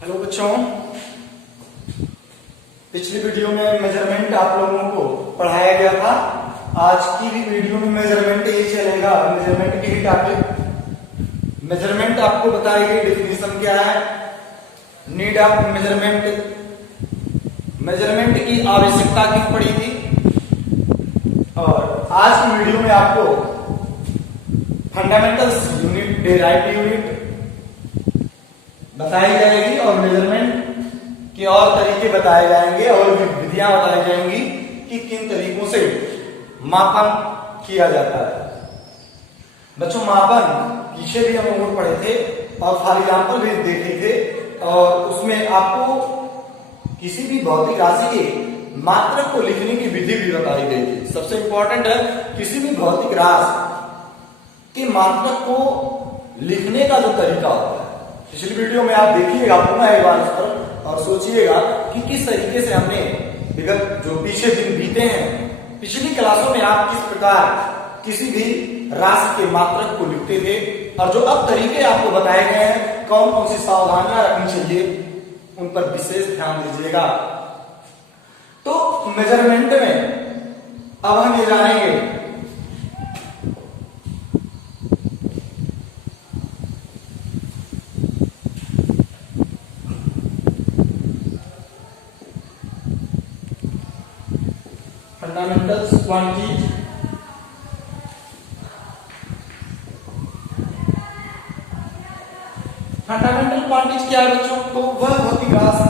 Hello बच्चों, पिछली video में मेजरमेंट आप लोगों को पढ़ाया गया था। आज की भी वीडियो में मेजरमेंट ही चलेगा। मेजरमेंट की ही टॉपिक। मेजरमेंट आपको बताई गई डिफिनेशन क्या है, नीड ऑफ मेजरमेंट, मेजरमेंट की आवश्यकता क्यों पड़ी थी। और आज की वीडियो में आपको फंडामेंटल्स यूनिट, डेराइव यूनिट बताई जाएगी और मेजरमेंट के और तरीके बताए जाएंगे और विधियां बताई जाएंगी कि किन तरीकों से मापन किया जाता है। बच्चों, मापन पीछे भी हम लोग पढ़े थे और फॉर एग्जाम्पल भी देखे थे, और उसमें आपको किसी भी भौतिक राशि के मात्रक को लिखने की विधि भी बताई गई थी। सबसे इंपॉर्टेंट है, किसी भी भौतिक राशि के मात्रक को लिखने का जो तरीका होता है। पिछली वीडियो में आप देखिएगा पुनः एक बार इस पर और सोचिएगा कि किस तरीके से हमने विगत जो पीछे दिन बीते हैं, पिछली क्लासों में आप किस प्रकार किसी भी राशि के मात्रक को लिखते थे, और जो अब तरीके आपको बताए गए हैं, कौन कौन सी सावधानियां रखनी चाहिए, उन पर विशेष ध्यान दीजिएगा। तो मेजरमेंट में अब हम ये जानेंगे फंडामेंटल्स क्वांटिटी। फंडामेंटल क्वांटिटी क्या है बच्चों? तो वह भौतिक राशि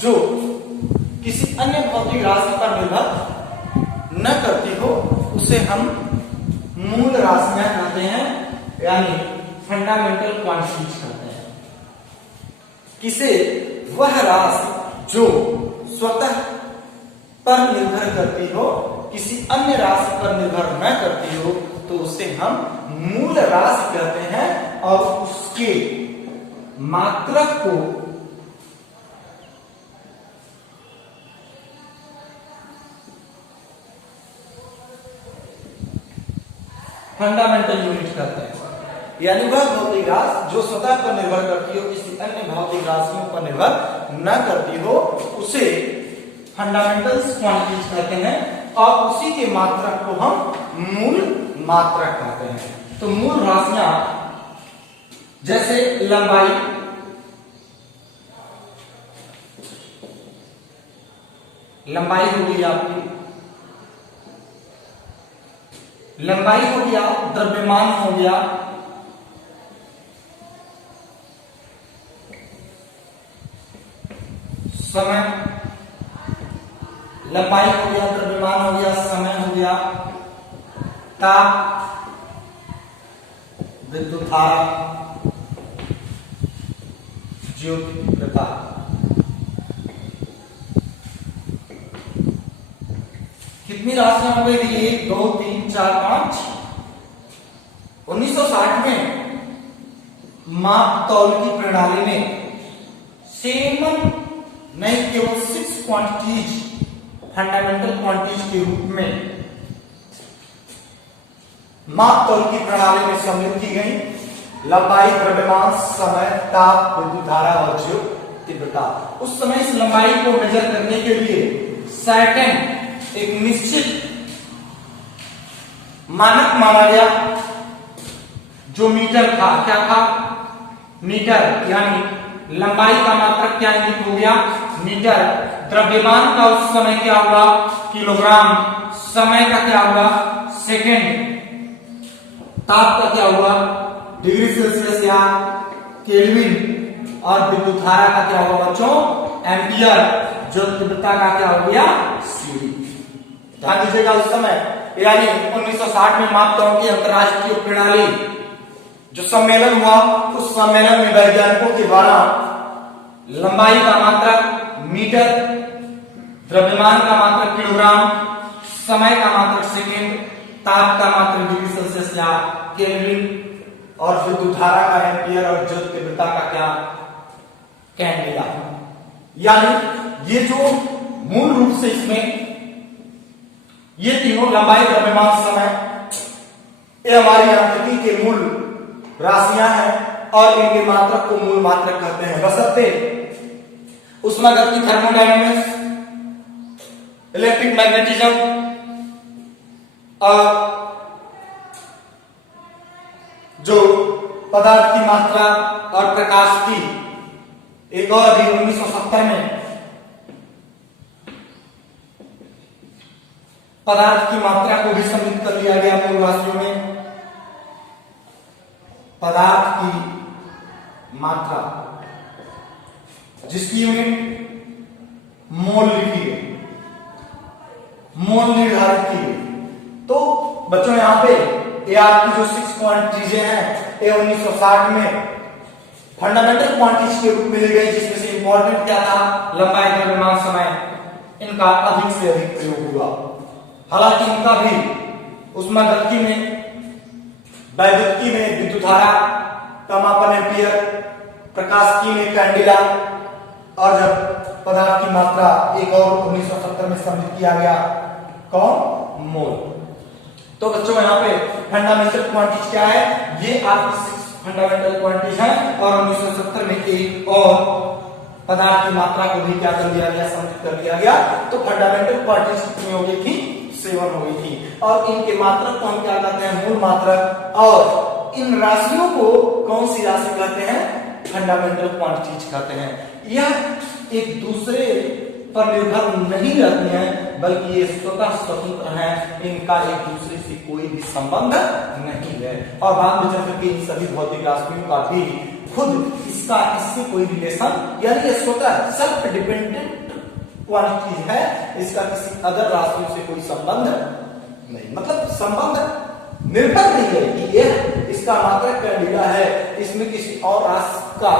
जो किसी अन्य भौतिक राशि पर निर्भर न करती हो, उसे हम मूल राशियां कहते हैं, यानी फंडामेंटल क्वांटिटीज कहते हैं। किसे? वह राशि जो स्वतः पर निर्भर करती हो, किसी अन्य राशि पर निर्भर न करती हो, तो उसे हम मूल राशि कहते हैं, और उसके मात्रक को फंडामेंटल यूनिट कहते हैं। यानी वह भौतिक राशि जो स्वतः पर निर्भर करती हो, किसी अन्य भौतिक राशियों पर निर्भर न करती हो, उसे फंडामेंटल्स क्वांटिटीज कहते हैं, और उसी के मात्रक को हम मूल मात्रक कहते हैं। तो मूल राशियां जैसे लंबाई, लंबाई हो गई आपकी, लंबाई हो गया, द्रव्यमान हो गया, समय, लंबाई हो गया, द्रव्यमान हो गया, समय हो गया, ताप, विद्युत धारा, ज्योति प्रकाश। कितनी राशियां हो गई? 1 2 3 4 5। 1960 में माप तौल की प्रणाली में सेवन नहीं, केवल 6 क्वांटिटीज फंडामेंटल क्वांटिटीज के रूप में माप तौल की प्रणाली में सम्मिलित की गई। लंबाई, द्रव्यमान, समय, ताप, विद्युत धारा और ज्योति तीव्रता। उस समय इस लंबाई को मेजर करने के लिए सैटन एक निश्चित मानक माना गया, जो मीटर था। क्या था? मीटर। यानी लंबाई का मात्रक क्या इंगित हो गया? मीटर। द्रव्यमान का उस समय क्या हुआ? किलोग्राम। समय का क्या हुआ? सेकेंड। ताप का क्या हुआ? डिग्री सेल्सियस या केल्विन। और विद्युत धारा का क्या हुआ बच्चों? एम्पियर। जो तीव्रता का क्या हो गया? सीडी। ध्यान दीजिएगा, उस समय यानी 1960 में माप तौल की अंतरराष्ट्रीय प्रणाली जो सम्मेलन हुआ, उस सम्मेलन में वैज्ञानिकों के द्वारा लंबाई का मात्रक मीटर, द्रव्यमान का मात्रक किलोग्राम, समय का मात्रक सेकेंड, ताप का मात्रक डिग्री सेल्सियस या केल्विन, और विद्युत धारा का एम्पियर, और ज्योति तीव्रता का क्या? कैंडेला। यानी ये जो मूल रूप से इसमें ये तीनों लंबाई, द्रव्यमान, समय, ये हमारी यांत्रिकी के मूल राशियां हैं, और इनके मात्रक को मूल मात्रक कहते हैं। बशर्ते ऊष्मागतिकी, थर्मोडायनेमिक्स, इलेक्ट्रिक मैग्नेटिज्म और जो पदार्थ की मात्रा और प्रकाश की एक और अभी 1970 में पदार्थ की मात्रा को भी सम्मिलित कर लिया गया मूल राशियों में। पदार्थ की मात्रा जिसकी यूनिट मोल लिखी गई, मोल निर्धारित की गई। तो बच्चों यहां पे ये आपकी जो 6 क्वांटिटीज हैं ये 1960 में फंडामेंटल क्वांटिटीज के रूप में ली गई, जिसमें से इंपॉर्टेंट क्या था, लंबाई, द्रव्यमान, समय, इनका अधिक से अधिक प्रयोग हुआ। हालांकि इनका भी ऊष्मागतिकी में, वैद्युतिकी में विद्युत धारा का मापन एम्पीयर, प्रकाशिकी में कैंडिला, और जब पदार्थ की मात्रा एक और 1970 में सम्मिलित किया गया, कौन, मोल। तो बच्चों यहाँ पे फंडामेंटल क्वांटिटीज क्या है, ये आपकी 6 फंडामेंटल क्वांटिटीज हैं और 1970 में एक और पदार्थ की मात्रा को भी क्या कर दिया गया, सम्मिलित कर दिया गया। तो फंडामेंटल क्वांटिटीज कितनी हो गई थी, 7 हो गई थी। और इनके मात्रक को हम क्या कहते हैं, मूल मात्रक। और इन राशियों को कौन सी राशि कहते हैं, फंडामेंटल क्वांटिटीज कहते हैं। यह एक दूसरे पर निर्भर नहीं रहती हैं, बल्कि ये स्वतः स्वतंत्र हैं, इनका एक दूसरे से कोई भी संबंध नहीं है। और बाद में चल करके इन सभी भौतिक राशियों का भी खुद इससे कोई रिलेशन, यानी ये स्वतः सेल्फ डिपेंडेंट क्वांटिटी है, इसका किसी अदर राशियों से कोई संबंध नहीं, मतलब संबंध निर्भर नहीं है कि यह इसका मात्रक कैंडिला है, इसमें किसी और राशि का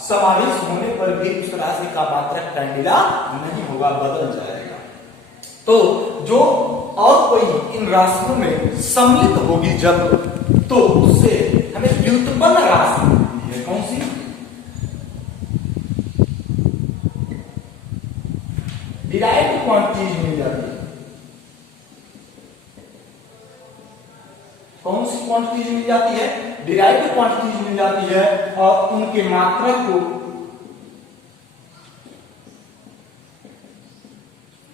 समावेश होने पर भी उस राशि का मात्रक कैंडिला नहीं होगा, बदल जाएगा। तो जो और कोई इन राशियों में सम्मिलित होगी जब, तो उससे हमें व्युत्पन्न राशि मिलती है। कौन सी, डिराइव्ड क्वांटिटीज मिल जाती है। कौन सी क्वांटिटीज मिल जाती है, डिराइव्ड क्वांटिटीज मिल जाती है, और उनके मात्रक को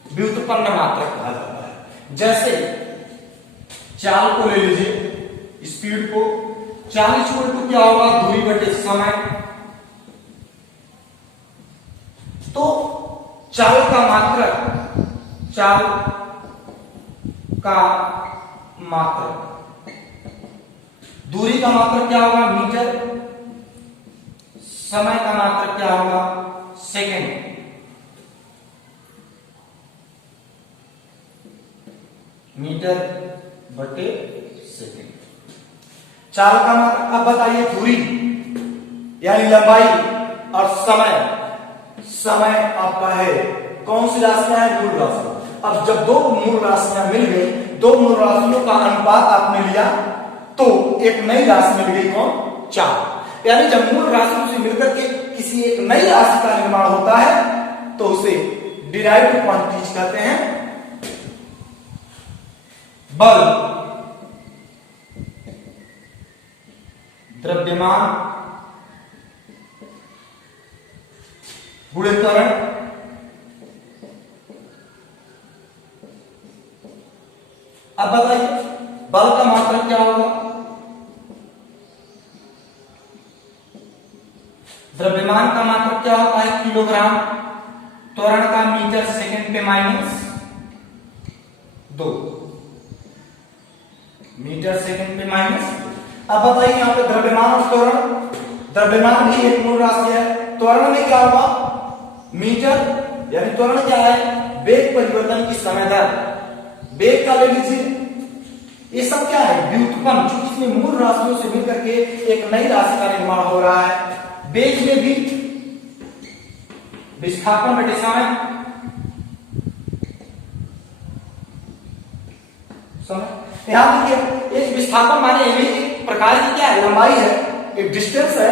व्युत्पन्न मात्रक कहा जाता है। जैसे चाल को ले लीजिए, स्पीड को, चाल इक्वल टू क्या होगा, दूरी बटे समय। तो चाल का मात्रक, चाल का मात्रक, दूरी का मात्रक क्या होगा, मीटर, समय का मात्रक क्या होगा, सेकंड। मीटर बटे सेकंड, चाल का मात्रक। अब बताइए दूरी यानी लंबाई और समय, समय आपका है कौन सी राशियां है, मूल राशि। अब जब दो मूल राशियां मिल गई, दो मूल राशियों का अनुपात आपने लिया, तो एक नई राशि मिल गई, कौन, चाल। यानी जब मूल राशियों से मिलकर के किसी एक नई राशि का निर्माण होता है तो उसे डिराइव्ड क्वांटिटीज कहते हैं। बल, द्रव्यमान गुणे त्वरण, अब बताइए बल का मात्रक क्या होगा, द्रव्यमान का मात्रक क्या होता है, किलोग्राम, त्वरण का मीटर सेकंड पे -2, मीटर सेकंड पे -2। अब बताइए यहाँ पे द्रव्यमान और त्वरण, द्रव्यमान भी एक मूल राशि है, त्वरण में क्या होगा, मीटर, यानी त्वरण क्या है, वेग परिवर्तन की समय दर, वेग का ले लीजिए। ये सब क्या है, व्युत्पन्न, चूंकि इसमें मूल राशियों से मिलकर के एक नई राशि का निर्माण हो रहा है। वेग में भी विस्थापन बटे समय, ध्यान देखिए, एक विस्थापन माने एक प्रकार की क्या है, लंबाई है, एक डिस्टेंस है।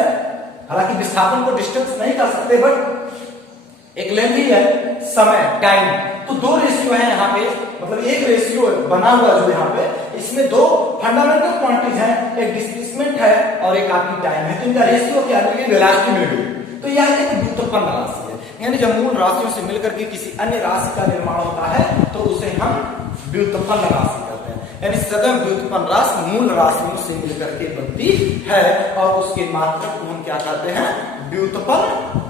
हालांकि विस्थापन को डिस्टेंस नहीं कर सकते, बट एक लेंथ ही है, समय, टाइम। तो दो रेशियो है यहाँ पे, मतलब एक रेशियो बना हुआ जो यहाँ पे, इसमें दो फंडामेंटल क्वांटिटीज हैं, एक डिस्प्लेसमेंट है और एक आपकी टाइम है, तो इनका रेशियो क्या है, वेलोसिटी मिल गई। तो यह एक व्युत्पन्न राशि है, यानी जब मूल राशियों से मिलकर के किसी अन्य राशि का निर्माण होता है तो उसे हम व्युत्पन्न राशि कहते हैं। यानी सदैव व्युत्पन्न राशि मूल राशियों से मिलकर के बनती है और उसके मात्रक को हम क्या कहते हैं, व्युत्पन्न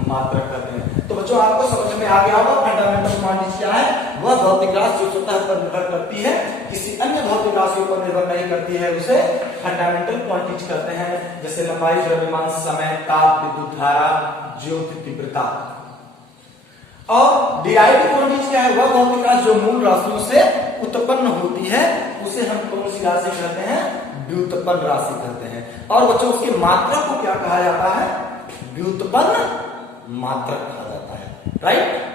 मात्रक कहते हैं। तो बच्चों आपको समझ में आ गया होगा फंडामेंटल क्वांटिटी क्या है, वह भौतिक राशि जो सतह पर निर्भर करती है, किसी अन्य भौतिक राशियों पर निर्भर नहीं करती है, उसे फंडामेंटल क्वांटिटी कहते हैं। जैसे लंबाई, द्रव्यमान, समय, ताप, विद्युत धारा, ज्योति तीव्रता। और डिराइव्ड क्वांटिटी क्या है, वह भौतिक राशि जो मूल राशियों से उत्पन्न होती है, उसे हम कौन सी राशि कहते हैं, व्युत्पन्न राशि कहते हैं। और बच्चों उसके मात्रक को क्या कहा जाता है, व्युत्पन्न मात्रक कहा जाता है, राइट।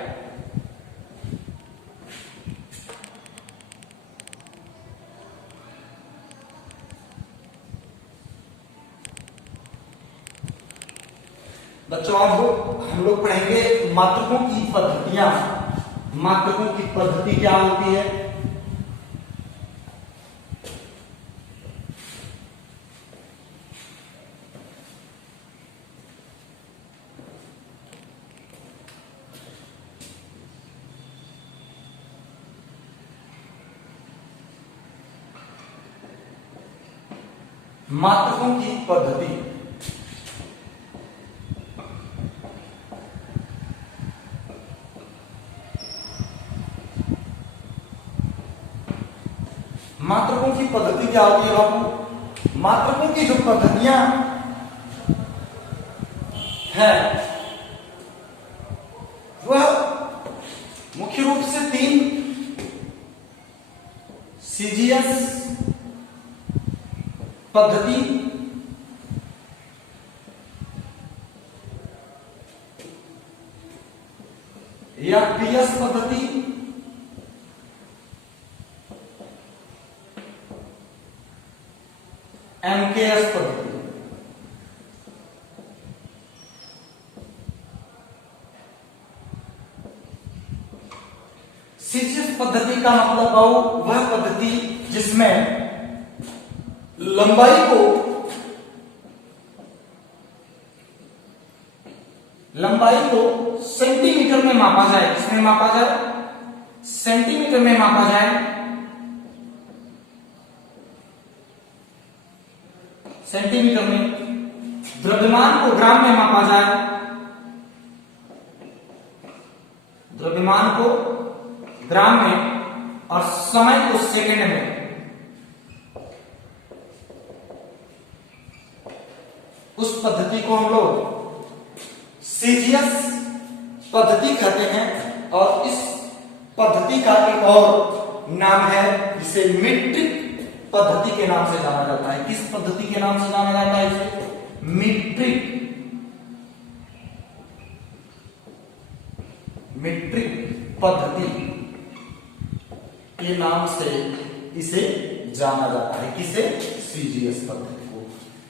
बच्चों अब हम लोग पढ़ेंगे मात्रकों की पद्धतियां। मात्रकों की पद्धति क्या होती है, मात्रकों की पद्धति। मात्रकों की पद्धति क्या होती है बाबू, मात्रकों की जो पद्धतियां है वह मुख्य रूप से 3 सीजीएस पद्धति, या पीएस पद्धति, एमकेएस पद्धति। सीजीएस पद्धति का मतलब वह पद्धति जिसमें लंबाई को सेंटीमीटर में मापा जाए। किसमें मापा जाए, सेंटीमीटर में मापा जाए। सेंटीमीटर में। द्रव्यमान को ग्राम में मापा जाए, द्रव्यमान को ग्राम में, और समय को सेकंड में। उस पद्धति को हम लोग सीजीएस पद्धति कहते हैं। और इस पद्धति का एक और नाम है जिसे मीट्रिक पद्धति के नाम से जाना जाता है। किस पद्धति के नाम से जाना जाता है इसे, मीट्रिक पद्धति के नाम से इसे जाना जाता है। किसे, सीजीएस पद्धति को।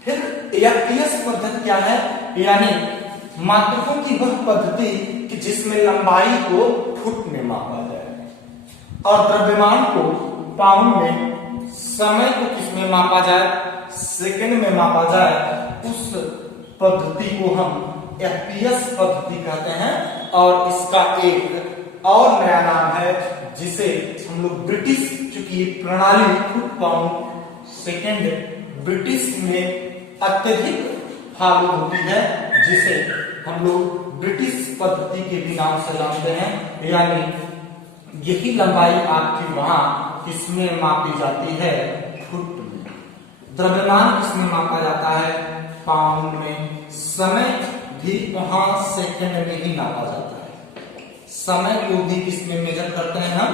फिर एफपीएस पद्धति क्या है, यानी मात्रकों की वह पद्धति कि जिसमें लंबाई को फुट में मापा जाए और द्रव्यमान को पाउंड में, समय को किसमें मापा जाए, सेकंड में मापा जाए। उस पद्धति को हम एफपीएस पद्धति कहते हैं। और इसका एक और नया नाम है जिसे हम लोग ब्रिटिश, चूंकि प्रणाली फुट पाउंड सेकंड ब्रिटिश में अत्यधिक फॉलो होती है, जिसे हम लोग ब्रिटिश पद्धति के भी नाम से जानते हैं। यानी यही लंबाई आपकी वहां किसमें मापी जाती है, फुट में। द्रव्यमान किसमें मापा जाता है, पाउंड में। समय भी वहां सेकंड में ही नापा जाता है। समय को भी किसमें मेजर करते हैं हम,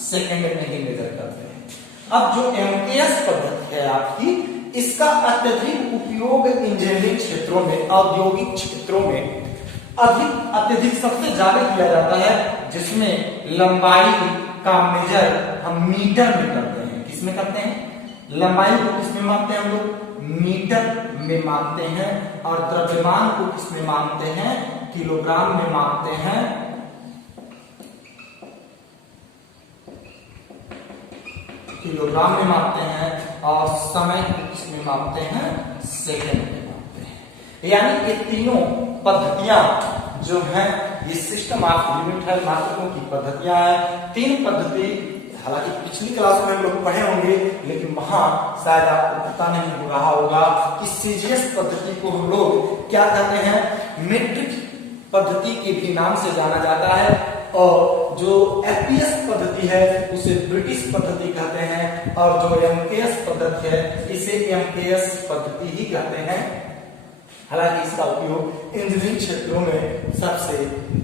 सेकंड में ही मेजर करते हैं। अब जो एमकेएस पद्धति है आपकी, इसका अत्यधिक उपयोग इंजीनियरिंग क्षेत्रों में, औद्योगिक क्षेत्रों में अत्यधिक सबसे ज्यादा किया जाता है, जिसमें लंबाई का मेजर हम मीटर में करते हैं। किसमें करते हैं, लंबाई को किसमें मापते हैं हम लोग, मीटर में मापते हैं। और द्रव्यमान को किसमें मापते हैं, किलोग्राम में मापते हैं। किलोग्राम में मापते हैं। और समय को किसमें मापते हैं, सेकंड में मापते हैं। यानी ये तीनों पद्धतियां जो हैं ये सिस्टम ऑफ यूनिट है, मात्रकों की पद्धतियां हैं। तीन पद्धति हालांकि पिछली क्लास में हम लोग पढ़े होंगे, लेकिन वहां शायद आपको पता नहीं हो रहा होगा कि सीजीएस पद्धति को हम लोग क्या कहते हैं, मीट्रिक पद्धति के भी नाम से जाना जाता है, और जो एफपीएस पद्धति है उसे ब्रिटिश पद्धति कहते हैं, और जो एमकेएस पद्धति है इसे एमकेएस पद्धति ही कहते हैं। हालांकि इसका उपयोग इंजीनियरिंग क्षेत्रों में सबसे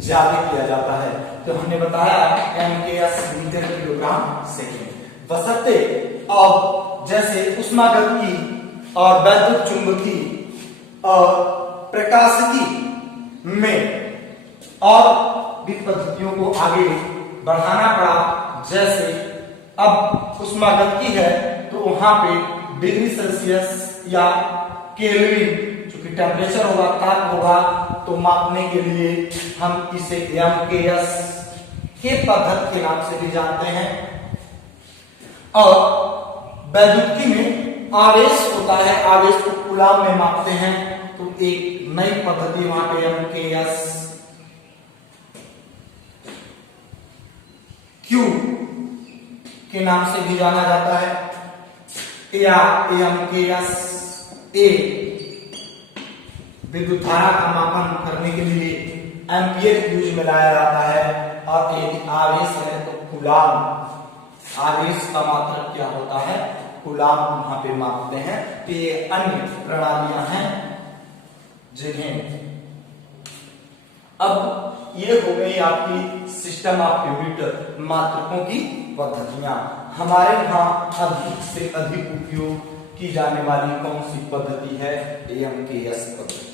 ज्यादा किया जाता है। तो हमने बताया एमकेएस मीटर किलोग्राम सेकेंड। बशर्ते अब जैसे ऊष्मागतिकी और वैद्युत चुंबकी और प्रकाशिकी में और भी पद्धतियों को आगे बढ़ाना पड़ा। जैसे अब ऊष्मागतिकी है तो वहां पे डिग्री सेल्सियस या केल्विन चूंकि टेम्परेचर होगा, ताप होगा, तो मापने के लिए हम इसे एमकेएस के पद्धति के नाम से भी जानते हैं। और वैद्युतिकी में आवेश होता है, आवेश को कूलाम में मापते हैं, तो एक नई पद्धति वहां पे एमकेएस क्यू के नाम से भी जाना जाता है, या एमकेएस ए विद्युत धारा का मापन करने के लिए एम्पियर यूज में लाया जाता है। और एक आवेश है तो कूलाम, आवेश का मात्रक क्या होता है, कूलाम वहां पे मापते हैं। तो ये अन्य प्रणालियां हैं जिन्हें अब ये हो गई आपकी सिस्टम ऑफ यूनिट मात्रकों की पद्धतियां। हमारे यहाँ अधिक से अधिक उपयोग की जाने वाली कौन सी पद्धति है, एमकेएस पद्धति है।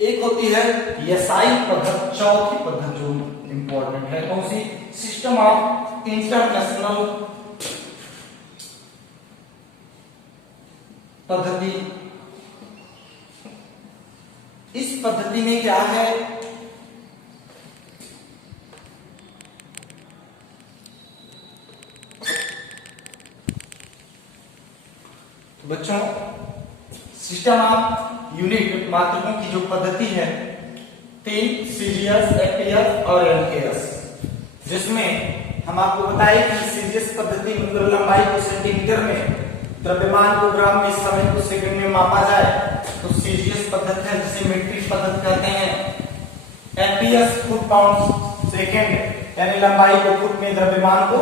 एक होती है एसआई पद्धति, चौथी पद्धति जो इंपॉर्टेंट है, कौन सी, सिस्टम ऑफ इंटरनेशनल पद्धति। इस पद्धति में क्या है, तो बच्चों सिस्टम ऑफ यूनिट मात्रकों की जो पद्धति है, तीन, सीजीएस, एफपीएस और एमकेएस, जिसमें हम आपको बताएं कि सीजीएस पद्धति मतलब लंबाई को सेंटीमीटर में, द्रव्यमान को ग्राम में, समय को सेकंड में मापा जाए, तो सीजीएस पद्धति है जिसे मीट्रिक पद्धति कहते हैं। एफपीएस फुट पाउंड सेकंड, यानी लंबाई को फुट में, द्रव्यमान को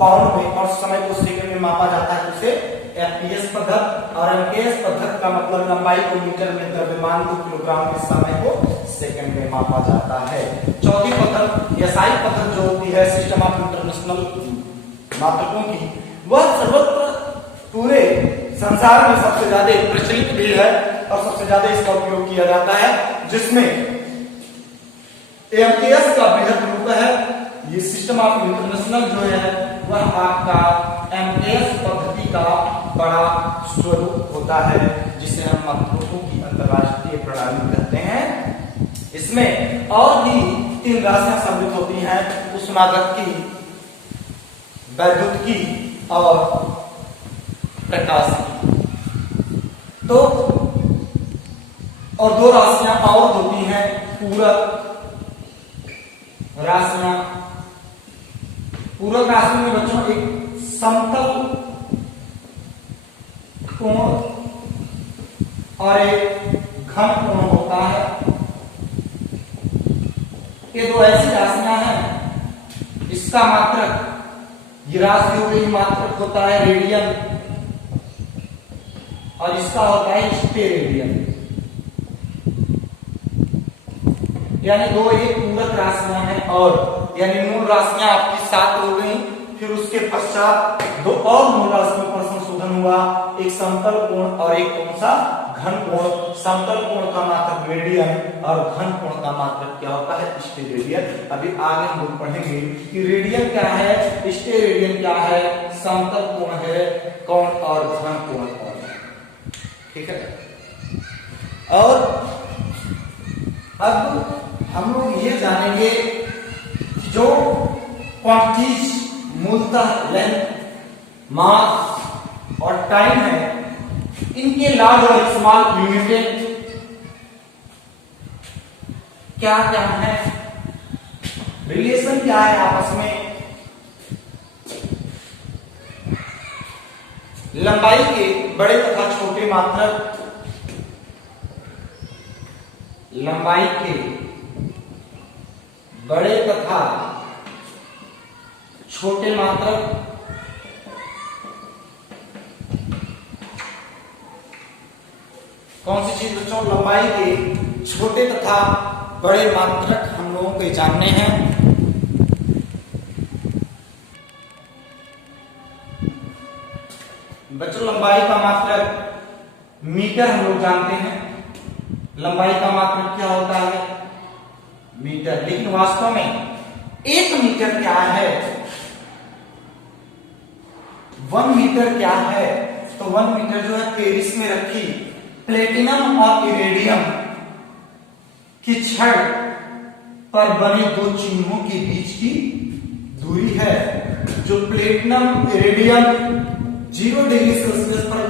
पाउंड में और समय को सेकंड में मापा जाता है, उसे एफपीएस पद्धति। और एमकेएस पद्धति का मतलब लंबाई को मीटर में, द्रव्यमान को किलोग्राम में, समय को सेकंड में मापा जाता है। चौथी पद्धति एसआई पद्धति जो होती है सिस्टम ऑफ इंटरनेशनल मात्रकों की, वह सर्वत्र पूरे संसार में सबसे ज्यादा प्रचलित भी है और सबसे ज्यादा इसका उपयोग किया जाता है, जिसमें एमकेएस का बृहद रूप है। ये सिस्टम ऑफ इंटरनेशनल जो है वह आपका एमकेएस पद्धति का बड़ा स्वरूप होता है, जिसे हम मात्रकों की अंतरराष्ट्रीय प्रणाली कहते हैं। इसमें और भी तीन राशियां सम्मिलित होती हैं, ऊष्मागतिकी, वैद्युतिकी और प्रकाशिकी। तो और दो राशियां और होती हैं, पूरक राशियां। पूरक राशि में बच्चों एक समतल कोण और एक घन कोण होता है। ये दो ऐसी राशियां हैं, इसका मात्रक, ये राशि हो गई, मात्रक होता है रेडियन और इसका होता है स्टेरेडियन। यानी दो एक पूरक राशियां हैं, और यानी मूल राशियां आपकी 7 हो गई। फिर उसके पश्चात दो और मूल राशियों पर संशोधन हुआ, एक समतल कोण और एक कौन सा, घन कोण। समतल कोण का मात्रक रेडियन और घन कोण का मात्रक क्या होता है, स्टेरेडियन। अभी आगे हम लोग पढ़ेंगे कि रेडियन क्या है, स्टेरेडियन क्या है, समतल कोण है कौन और घन कोण कौन है, ठीक है। और अब हम लोग ये जानेंगे कि जो क्वांटिटीज मूलतः लेंथ, मास, और टाइम है, इनके लार्ज और स्मॉल यूनिट क्या क्या है, रिलेशन क्या है आपस में। लंबाई के बड़े तथा छोटे मात्रक, लंबाई के बड़े तथा छोटे मात्रक कौन सी चीज बच्चों, लंबाई के छोटे तथा बड़े मात्रक हम लोगों को जानने हैं। बच्चों लंबाई का मात्रक मीटर हम लोग जानते हैं, लंबाई का मात्रक क्या होता है, मीटर। लेकिन वास्तव में 1 मीटर क्या है, 1 मीटर क्या है, तो 1 मीटर जो है पेरिस में रखी प्लेटिनम और इरेडियम की छड़ पर बने 2 चिन्हों के बीच की दूरी है। जो प्लेटिनम इरेडियम 0 डिग्री सेल्सियस पर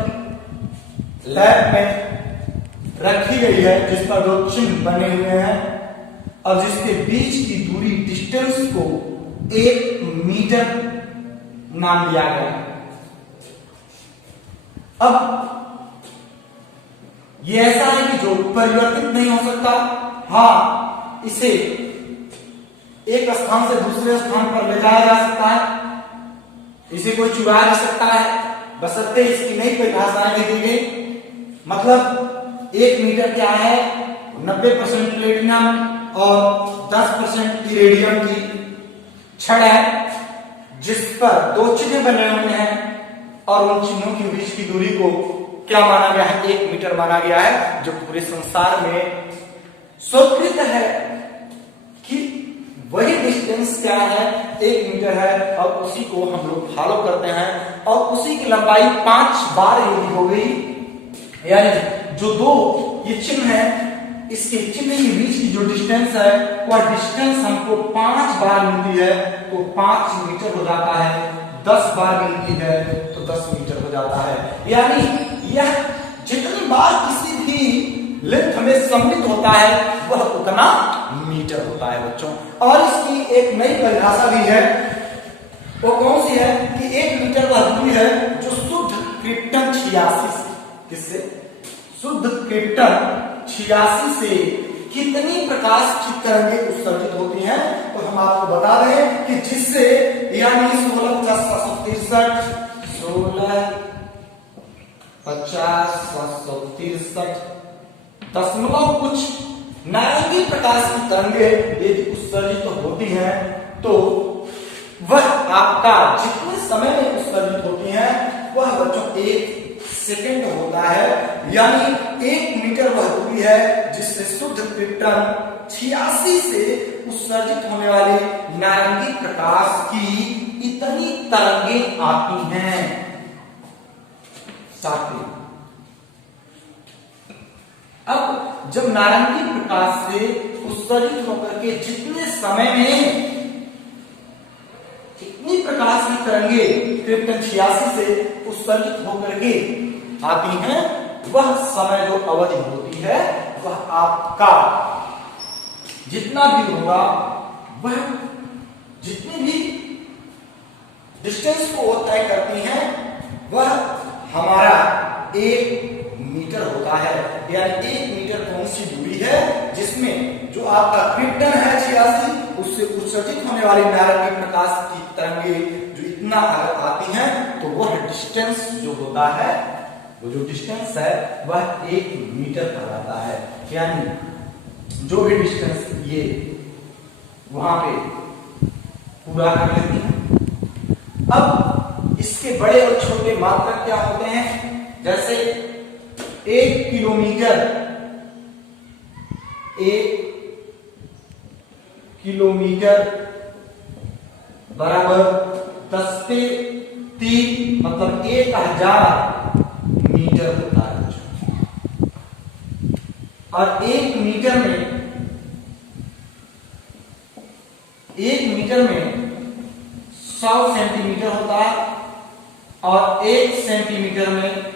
लैब में रखी गई है, जिस पर 2 चिन्ह बने हुए हैं और जिसके बीच की दूरी डिस्टेंस को 1 मीटर नाम दिया गया। अब ये ऐसा है कि जो परिवर्तित नहीं हो सकता, हाँ इसे एक स्थान से दूसरे स्थान पर ले जाया जा सकता है, इसे कोई चुरा नहीं सकता है, बशर्ते इसकी नई परिभाषाएं दी गई। मतलब 1 मीटर क्या है, 90% प्लेटिनम और 10% इरेडियम की छड़ है, जिस पर 2 चिन्ह बने हुए हैं और उन चिन्हों के बीच की दूरी को क्या माना गया है, 1 मीटर माना गया है, जो पूरे संसार में स्वीकृत है कि वही डिस्टेंस क्या है, 1 मीटर है और उसी को हम लोग फॉलो करते हैं और उसी की लंबाई 5 बार यदि हो गई, यानी जो 2 ये चिन्ह है, इसके चिन्ह के बीच की जो डिस्टेंस है वह डिस्टेंस हमको 5 बार मिलती है तो 5 मीटर हो जाता है, 10 बार मिलती है तो 10 मीटर हो जाता है। यानी यह जितनी बार किसी भी लेंथ में सम्मिलित होता है वह उतना मीटर होता है बच्चों। और इसकी एक नई परिभाषा भी है, वो कौन सी है कि 1 मीटर वह दूरी है जो शुद्ध क्रिप्टन 86 से, किससे, शुद्ध क्रिप्टन 86 से कितनी प्रकाश की तरंगें उत्सर्जित होती हैं, तो हम आपको बता दें कि जिससे यानी 16 कुछ नारंगी प्रकाश की तरंगें यदि उत्सर्जित होती हैं तो वह आपका जितने समय में उत्सर्जित होती हैं वह बच्चों 1 सेकंड होता है। यानी 1 मीटर वह दूरी है जिससे शुद्ध क्रिप्टन 86 से उत्सर्जित होने वाले नारंगी प्रकाश की इतनी तरंगें आती हैं। साथी अब जब नारंगी प्रकाश से उत्सर्जित होकर के जितने समय में इतनी प्रकाश की तरंगें क्रिप्टन 86 से उत्सर्जित होकर के आती हैं, वह समय जो अवधि होती है वह आपका जितना भी होगा, वह जितनी भी डिस्टेंस को तय करती हैं वह हमारा 1 मीटर होता है। यानी 1 मीटर कौन सी दूरी है जिसमें जो आपका क्रिप्टन है 86 उससे उत्सर्जित होने वाली नारंगी प्रकाश की तरंगें जो इतना आती हैं, तो वह डिस्टेंस जो होता है, वो जो डिस्टेंस है वह 1 मीटर कहलाता है। यानी जो भी डिस्टेंस ये वहां पे पूरा कर लेती है। अब इसके बड़े और छोटे मात्रक क्या होते हैं, जैसे 1 किलोमीटर, 1 किलोमीटर बराबर 10 पे 3 मतलब 1000 मीटर होता है। और 1 मीटर में 100 सेंटीमीटर होता है। और 1 सेंटीमीटर में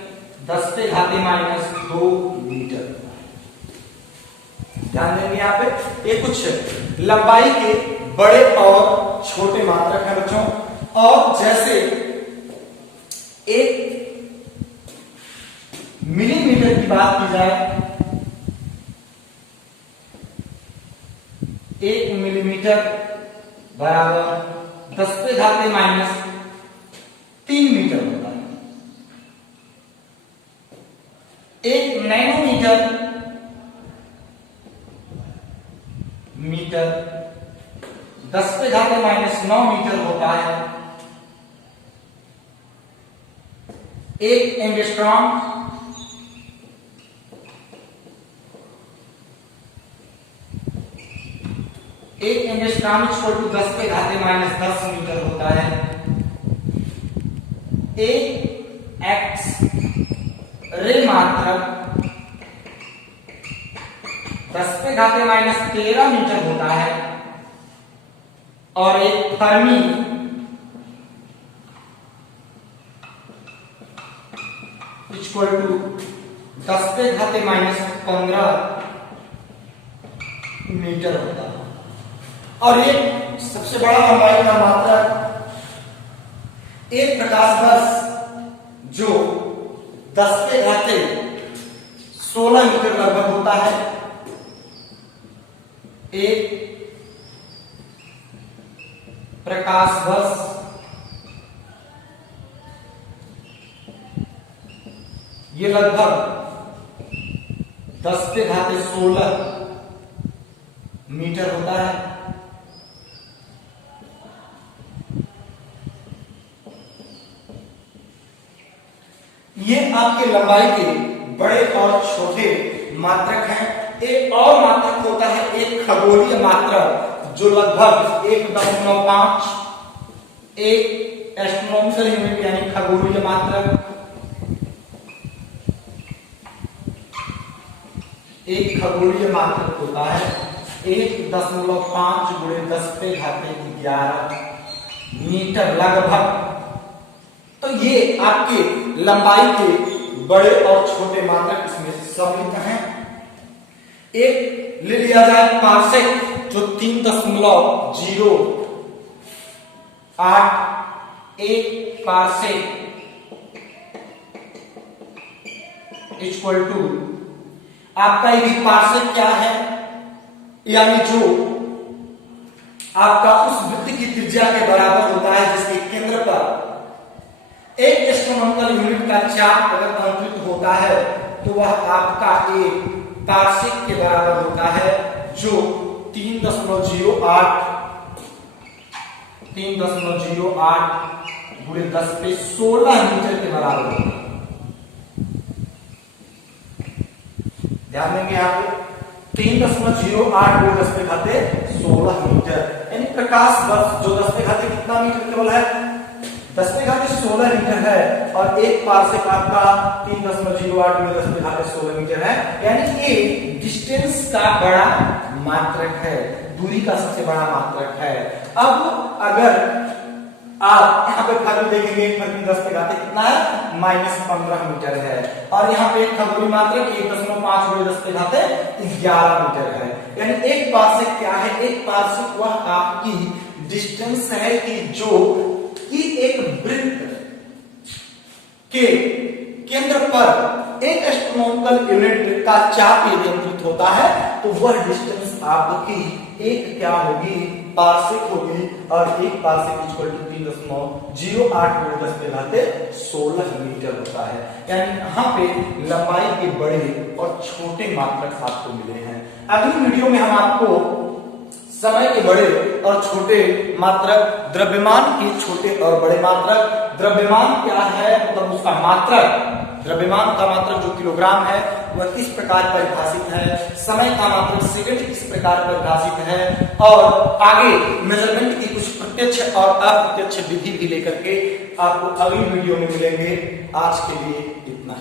10 पे घाते -2 मीटर। ध्यान देंगे यहाँ पे ये कुछ लंबाई के बड़े और छोटे मात्रक है बच्चों। और जैसे 1 मिलीमीटर की बात की जाए, 1 मिलीमीटर बराबर 10 पे घाते -3 मीटर होता है। 1 नैनोमीटर मीटर 10 पे घाते -9 मीटर होता है। 1 एंगस्ट्रॉम 1 एंगस्ट्रॉम = 10 पे घाते -10 मीटर होता है। 1 एक्स रे मात्रक 10 पे घाते -13 मीटर होता है। और 1 फर्मी 10 पे घाते -15 मीटर होता है। और ये सबसे बड़ा लंबाई का मात्रक 1 प्रकाश वर्ष जो 10 पे घाते 16 मीटर लगभग होता है। 1 प्रकाश वर्ष ये लगभग 10 पे घाते 16 मीटर होता है। ये आपके लंबाई के बड़े और छोटे मात्रक हैं। एक और मात्रक होता है एक खगोलीय मात्रक जो लगभग 1.5 एक एस्ट्रोनॉमिकल यूनिट यानी खगोलीय मात्रक। एक खगोलीय मात्रक होता है 1.5 × 10 पे घाते 11 मीटर लगभग। तो ये आपके लंबाई के बड़े और छोटे मात्रक इसमें सम्मिलित हैं। एक ले लिया जाए पार्सेक जो 3.08 एक पार्सेक इक्वल टू आपका ये पार्सेक क्या है, यानी जो आपका उस वृत्त की त्रिज्या के बराबर होता है जिसके केंद्र पर एक एस्ट्रोनॉमिकल यूनिट का चाप अगर अंकित होता है तो वह आपका एक पार्सेक के बराबर होता है जो 3.08 × 10 पे 16 मीटर के बराबर होता है। ध्यान देंगे यहाँ पे 3.08 × 10 पे घाते 16 मीटर यानी प्रकाश वर्ष जो 10 पे घाते कितना मीटर केवल है 10 पे घाते 16 मीटर है। और एक पार्सेक आपका 3.08 × 10 पे घाते 16 मीटर है, यानी ये डिस्टेंस का बड़ा मात्रक है, दूरी का सबसे बड़ा मात्रक है। अब अगर आप यहाँ पे फर्मी देखेंगे, फर्मी 10 पे घाते कितना है -15 मीटर है। और यहाँ पे एक खगोलीय मात्रक 1.5 × 10 पे घाते 11 मीटर है। यानी एक पार्सेक क्या है, एक पार्सेक वह आपकी डिस्टेंस है कि जो कि एक वृत्त के केंद्र पर एक एस्ट्रोनॉमिकल यूनिट का चाप यदि अंकित होता है तो वह डिस्टेंस आपकी एक क्या होगी, पार्सेक होगी। और एक पार्सेक इक्वल टू 3.08 × 10 पे घाते 16 मीटर होता है। यानी यहाँ पे लंबाई के बड़े और छोटे मात्रक आपको मिले हैं। अगली वीडियो में हम आपको समय के बड़े और छोटे मात्रक, द्रव्यमान के छोटे और बड़े मात्रक, द्रव्यमान क्या है मतलब उसका मात्रक, द्रव्यमान का मात्रक जो किलोग्राम है वह किस प्रकार परिभाषित है, समय का मात्रक सेकंड किस प्रकार परिभाषित है, और आगे मेजरमेंट की कुछ प्रत्यक्ष और अप्रत्यक्ष विधि भी लेकर के आपको अगली वीडियो में मिलेंगे। आज के लिए इतना ही।